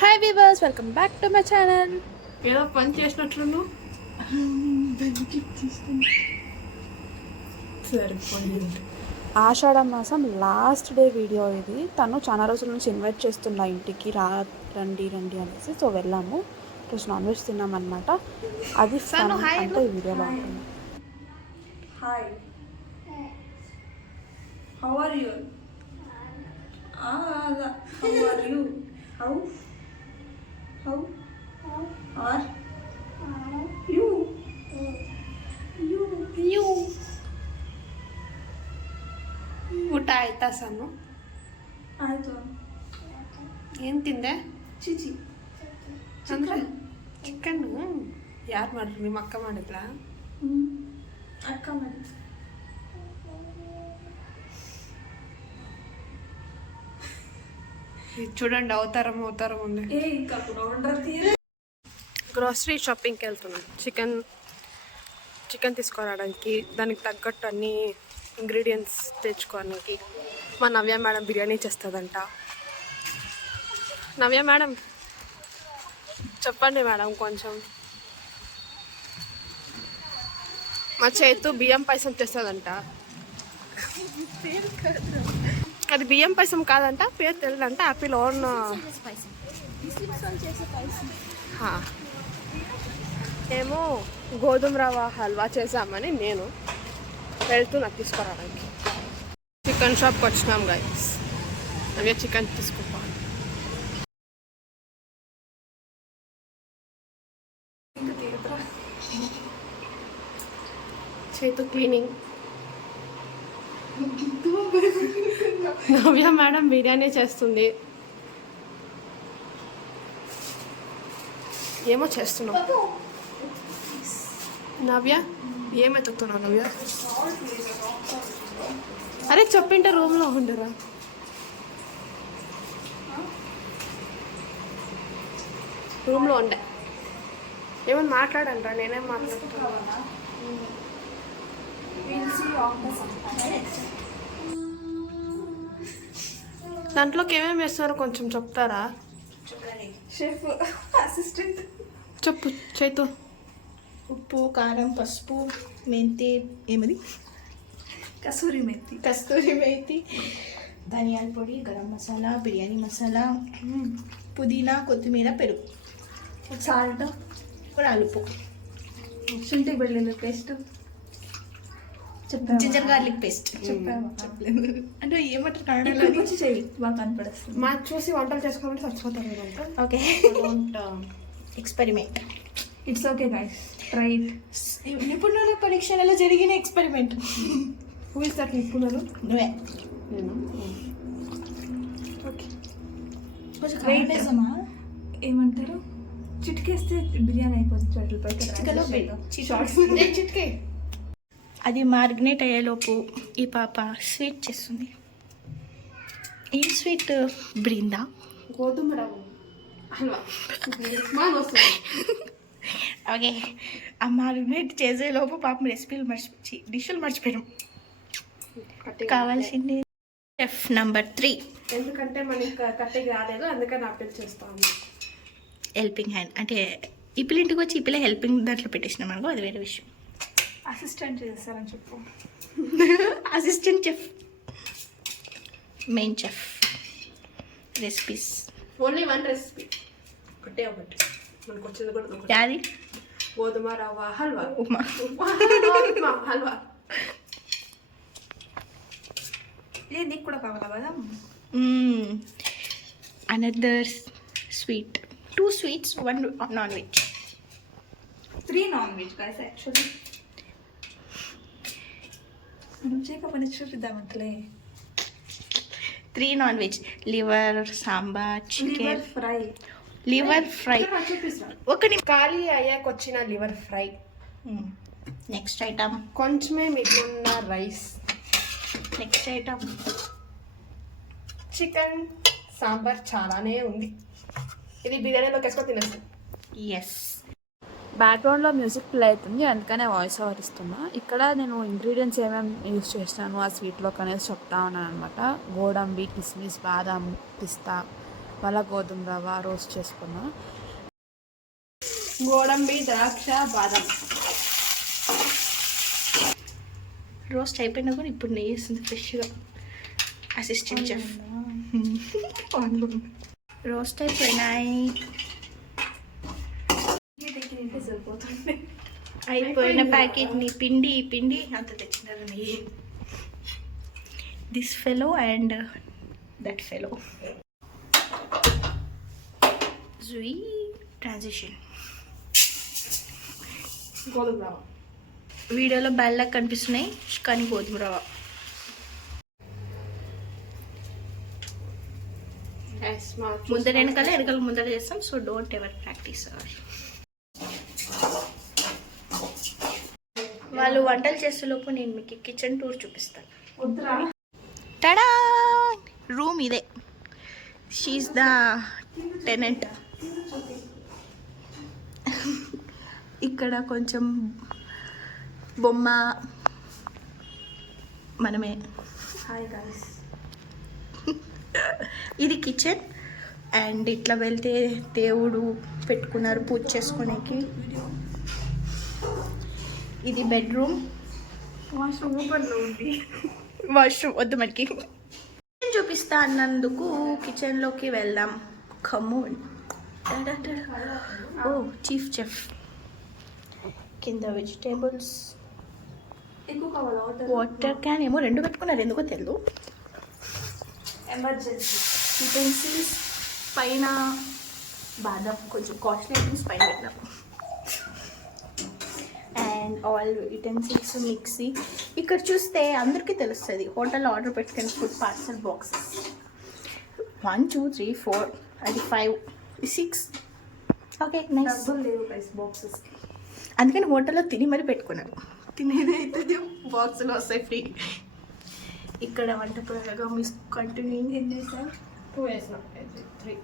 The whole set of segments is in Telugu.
Hi weavers, welcome back to my channel. ఏదో పని చేసినట్లు సరిపోయింది. ఆషాఢ మాసం లాస్ట్ డే వీడియో ఇది. తను చాలా రోజుల నుంచి ఇన్వైట్ చేస్తున్నా ఇంటికి రండి అనేసి. సో వెళ్ళాము. ఈరోజు నాన్ వెజ్ తిన్నామన్నమాట. అది ఫన్ అంటే ఈ వీడియోలో ఉంటుంది. Hi, how are you? How are you? How are you? You ಊಟ ಆಯ್ತಾ ಸನ್ನು? ಆಯಿತು. ಏನು ತಿಂದೆ? ಚಿಚಿ ಅಂದ್ರೆ ಚಿಕನ್ನು ಯಾರು ಮಾಡಿದ್ರು? ನಿಮ್ಮ ಅಕ್ಕ ಮಾಡಿದ್ಲಾ? ಅಕ್ಕ ಮಾಡಿ. ఇది చూడండి, అవతారం ఉంది. ఏ ఇంకా ఉండరు. గ్రోసరీ షాపింగ్కి వెళ్తున్నాం. చికెన్ తీసుకురావడానికి, దానికి తగ్గట్టు అన్ని ఇంగ్రీడియంట్స్ తెచ్చుకోవడానికి. మా నవ్య మేడం బిర్యానీ చేస్తుందంట. నవ్య మేడం చెప్పండి మేడం కొంచెం. మా చేతు బియ్యం పాయసం చేస్తుందంట. అది బియ్యం పాయసం కాదంట, పేరు తెలియదంట. యాపిల్ ఓన్ ఏమో గోధుమ రవ్వ హల్వా చేసామని నేను వెళ్తున్నా తీసుకురావడానికి. చికెన్ షాప్కి వచ్చినాం గైస్. అవే చికెన్ తీసుకుంటాం. చేతు క్లీనింగ్. నవ్య మేడం బిర్యానీ చేస్తుంది. ఏమో చేస్తున్నావు నవ్య? ఏం ఎత్తుకుతున్నావు నవ్య? అరే చెప్పింటే రూమ్లో ఉండరా? రూమ్లో ఉండే. ఏమన్నా మాట్లాడంటారా? నేనేం మాట్లాడుతున్నా? దాంట్లోకి ఏమేమి వేస్తున్నారో కొంచెం చెప్తారా? షెఫ్ అసిస్టెంట్ చెప్పు చైతు. ఉప్పు, కారం, పసుపు, మెంతి, ఏమది కస్తూరి మేతి, ధనియాల పొడి, గరం మసాలా, బిర్యానీ మసాలా, పుదీనా, కొత్తిమీర, పెరుగు, సాల్ట్, అలుపు, శుంఠి వెల్లుల్లి పేస్ట్, జింజర్ గార్లిక్ పేస్ట్. చెప్పలేదు అంటే ఏమంటారు కన్నడలో? వచ్చి చెయ్యి, బాగా కనపడేస్తుంది. మా చూసి వంటలు చేసుకోవాలంటే చచ్చిపోతారు. Okay, experiment. It's okay guys, try it. నిపుణుల పరీక్షలలో జరిగిన ఎక్స్పెరిమెంట్. హూ ఇస్ దట్ నిపుణులు? నువ్వే. నేను. ఓకే, ఏమంటారు, చిటికేస్తే బిర్యానీ అయిపోతుంది. చిట్కే. అది మ్యారినేట్ అయ్యేలోపు ఈ పాప స్వీట్ చేస్తుంది. ఈ స్వీట్ బృందా గోధుమ రవ్వ హల్వా. ఓకే, ఆ మ్యారినేట్ చేసేలోపు పాపం రెసిపీలు డిష్లు మర్చిపోయాం. కావాల్సింది షెఫ్ నంబర్ 3. ఎందుకంటే మనకి కట్టెకి రాలేదు, అందుకని అప్పీల్ చేస్తాను. హెల్పింగ్ హ్యాండ్ అంటే ఈ పిల్ల ఇంటికి వచ్చి ఈ పిల్ల హెల్పింగ్ దాంట్లో పెట్టేసినాం అనుకో, అది వేరే విషయం. అసిస్టెంట్ చేస్తారని చెప్పు. Assistant chef, main chef. Recipes only one recipe, ఒకటే ఒకటి. మనకు వచ్చేది కూడా ఒకటి. యాది? గోధుమ రవ్వ హల్వా. ఉప్మా హల్వా. నీకు కూడా కావాలా కదా? Another sweet, 2 sweets, 1 non-veg. 3 non-veg guys actually. మనం చేయకపోతే చూపిద్దామంటలే. 3 non-veg, liver, sambar, chicken fry. Liver fry. ఒక ఖాళీ అయ్యాక వచ్చిన లివర్ ఫ్రై. నెక్స్ట్ ఐటమ్ కొంచెమే మిగిలిన rice. Next item chicken sambar. చాలానే ఉంది. ఇది బిర్యానీలోకి వేసుకొని తినేస్తాం. ఎస్. బ్యాక్గ్రౌండ్లో మ్యూజిక్ ప్లే అవుతుంది, అందుకనే వాయిస్ ఓవర్ ఇస్తున్నా. ఇక్కడ నేను ఇంగ్రీడియంట్స్ ఏమేమి యూజ్ చేస్తాను ఆ స్వీట్లోకి అనేది చెప్తా ఉన్నాను అనమాట. గోడంబి, కిస్మిస్, బాదాం, పిస్తా, మళ్ళీ గోధుమ రవ్వ రోస్ట్ చేసుకున్నా. గోడంబి, ద్రాక్ష, బాదం రోస్ట్ అయిపోయినా కూడా ఇప్పుడు నెయ్యి వస్తుంది ఫ్రెష్గా. అసిస్టెంట్ చెఫ్ రోస్ట్ అయిపోయినాయి. సరిపోతుంది. అయిపోయిన ప్యాకెట్ని పిండి పిండి అంత తెచ్చినారు నెయ్యి. This fellow and that fellow. జుయి ట్రాన్సిషన్. గోధుమ రవ్వ. వీడియోలో బెల్లకు కనిపిస్తున్నాయి కానీ గోధుమ రవ్వ. ముందర వెనకాల ముందర చేస్తాం. So don't ever practice. వాళ్ళు వంటలు చేసేలోపు నేను మీకు కిచెన్ టూర్ చూపిస్తాను. వద్దురా. టడా రూమ్ ఇదే. She is the tenant. ఇక్కడ కొంచెం బొమ్మ మనమే. Hi guys. ఇది కిచెన్ అండ్ ఇట్లా వెళ్తే దేవుడు పెట్టుకున్నారు పూజ చేసుకోనికి. ఇది బెడ్రూమ్. వాష్రూమ్ ఓపెన్లో ఉంది. వాష్రూమ్ వద్దు మనకి. కిచెన్ చూపిస్తా అన్నందుకు కిచెన్లోకి వెళ్దాం. కమోన్. ఓ చీఫ్ చెఫ్. కింద వెజిటేబుల్స్. ఎక్కువ కావాలా వాటర్ క్యాన్ ఏమో 2 పెట్టుకున్నారు ఎందుకో తెలియదు. ఎమర్జెన్సీ. యుటెన్సిల్స్ పైన బాదం కొంచెం కాస్ట్లీ ఐటమ్స్ పైన పెట్టినాం. And all utensils mixie. ఇక్కడ చూస్తే అందరికీ తెలుస్తుంది హోటల్లో ఆర్డర్ పెట్టుకుని ఫుడ్ పార్సల్ బాక్సెస్ 1 2 3 4 అది 5 6. Okay nice. డబ్బులు లేవు గైస్ బాక్సెస్కి. అందుకని హోటల్లో తిని మరీ పెట్టుకున్నాను. తినేది అవుతుంది బాక్స్లో వస్తాయి ఫ్రీ. ఇక్కడ వంట ప్రయోగా మిస్ కంటిన్యూ. ఏం చేసావు? 2 వేసినా 3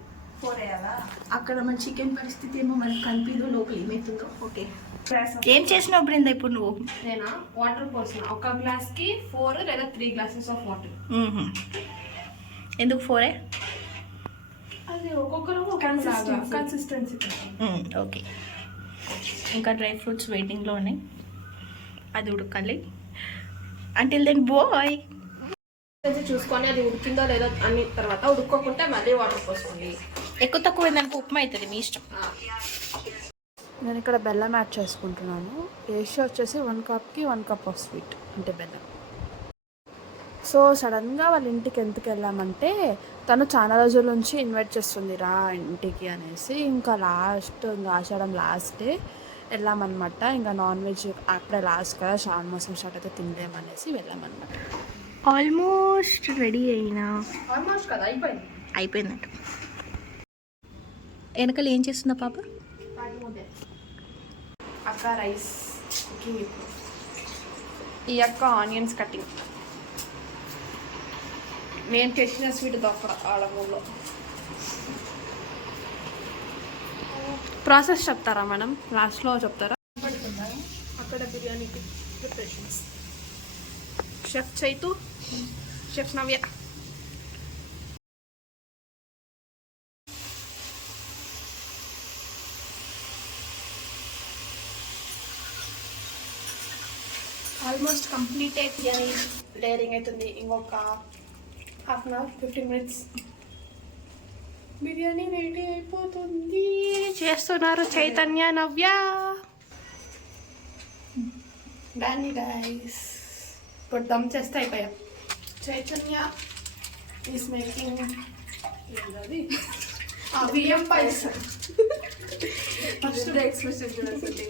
4 వేయాలా? అక్కడ మన చికెన్ పరిస్థితి ఏమో మనకు కనిపించదు లోపల ఏమవుతుందో. ఓకే ఏం చేసినావు బృంద ఇప్పుడు నువ్వు? నేనా వాటర్ పోసిన. ఒక గ్లాస్కి 4 లేదా 3 గ్లాసెస్ ఆఫ్ వాటర్. ఎందుకు 4? అది ఒక్కొక్కరు కన్సిస్టెన్సీ. ఓకే. ఇంకా డ్రై ఫ్రూట్స్ వెయిటింగ్లో ఉన్నాయి. అది ఉడకాలి. Until then bye. చూసుకొని అది ఉడికిందో లేదో అన్ని తర్వాత ఉడుక్కోకుంటే మళ్ళీ వాటర్ పోసుకోండి. ఎక్కువ తక్కువ దానికి ఉప్మా అవుతుంది మీ ఇష్టం. నేను ఇక్కడ బెల్లం యాడ్ చేసుకుంటున్నాను. రేషియో వచ్చేసి 1 కప్కి 1 కప్ ఆఫ్ స్వీట్ అంటే బెల్లం. సో సడన్గా వాళ్ళ ఇంటికి ఎందుకు వెళ్ళామంటే తను చాలా రోజుల నుంచి ఇన్వైట్ చేస్తుంది రా ఇంటికి అనేసి. ఇంకా ఆషాఢం లాస్ట్ డే వెళ్ళామన్నమాట. ఇంకా నాన్ వెజ్ అప్పుడే లాస్ట్ కదా శ్రావణ మాసం స్టార్ట్ అయితే తినలేమనేసి వెళ్ళామన్నమాట. ఆల్మోస్ట్ రెడీ అయినా. ఆల్మోస్ట్ కదా అయిపోయింది. అయిపోయిందంట. వెనకాల ఏం చేస్తుందా పాప? అక్క రైస్ కుకింగ్. ఇప్పుడు ఈ అక్క ఆనియన్స్ కటింగ్. నేను చేసిన స్వీట్ దొక్కడ ఆడమూలో. ప్రాసెస్ చెప్తారా మేడం? లాస్ట్లో చెప్తారా? అక్కడ బిర్యానీకి preparations. Chef Chaitu, chef Navya. Almost completed. Biryani layering అవుతుంది. ఇంకొక 1/2 అవర్ 15 మినిట్స్ బిర్యానీ రెడీ అయిపోతుంది. చేస్తున్నారు చైతన్య, నవ్య. దాన్ని గైస్ ఇప్పుడు దమ్ చేస్తే అయిపోయాం. చైతన్య ఈస్ మేకింగ్ ఏంటది బియ్యం పాయసం. ఫస్ట్ ఎక్స్ప్రెషన్ చూడండి.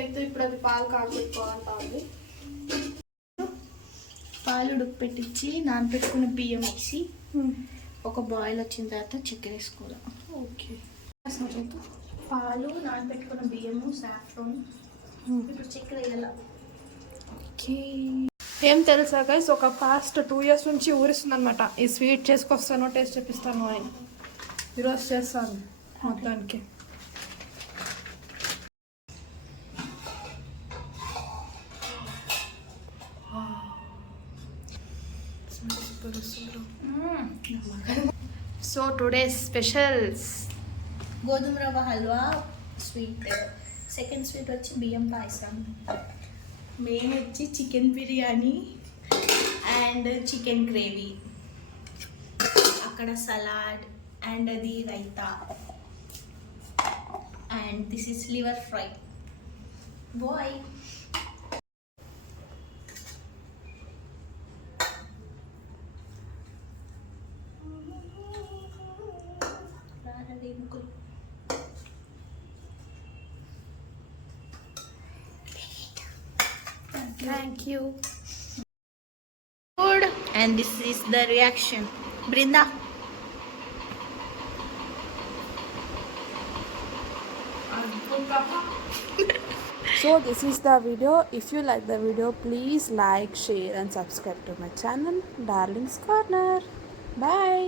అయితే ఇప్పుడు అది పాలు కాగబెట్టుకోవాలంటా ఉంది. పాలు ఉడకపెట్టించి నానబెట్టుకున్న బియ్యం వేసి ఒక బాయిల్ వచ్చిన తర్వాత చక్కెర వేసుకోవాలి. ఓకే. పాలు నానబెట్టుకున్న బియ్యము సాఫ్రాన్ ఇప్పుడు చక్కెర వేయాలి. ఓకే. ఏం తెలుసా గైస్, ఒక పాస్ట్ 2 years నుంచి ఊరిస్తుంది అనమాట. ఈ స్వీట్ చేసుకొస్తాను, టేస్ట్ చూపిస్తాను అని. ఈరోజు చేస్తాను మొత్తానికి. సో టుడే స్పెషల్స్ గోధుమ రవ్వ హల్వా స్వీట్, సెకండ్ స్వీట్ వచ్చి బియ్యం పాయసం, మెయిన్ వచ్చి chicken biryani and chicken gravy, అక్కడ సలాడ్ అండ్ అది raita and this is liver fry. Bye. Thank you. Food and this is the reaction. Brinda. So this is the video. If you like the video, please like, share and subscribe to my channel Darling's Corner. Bye.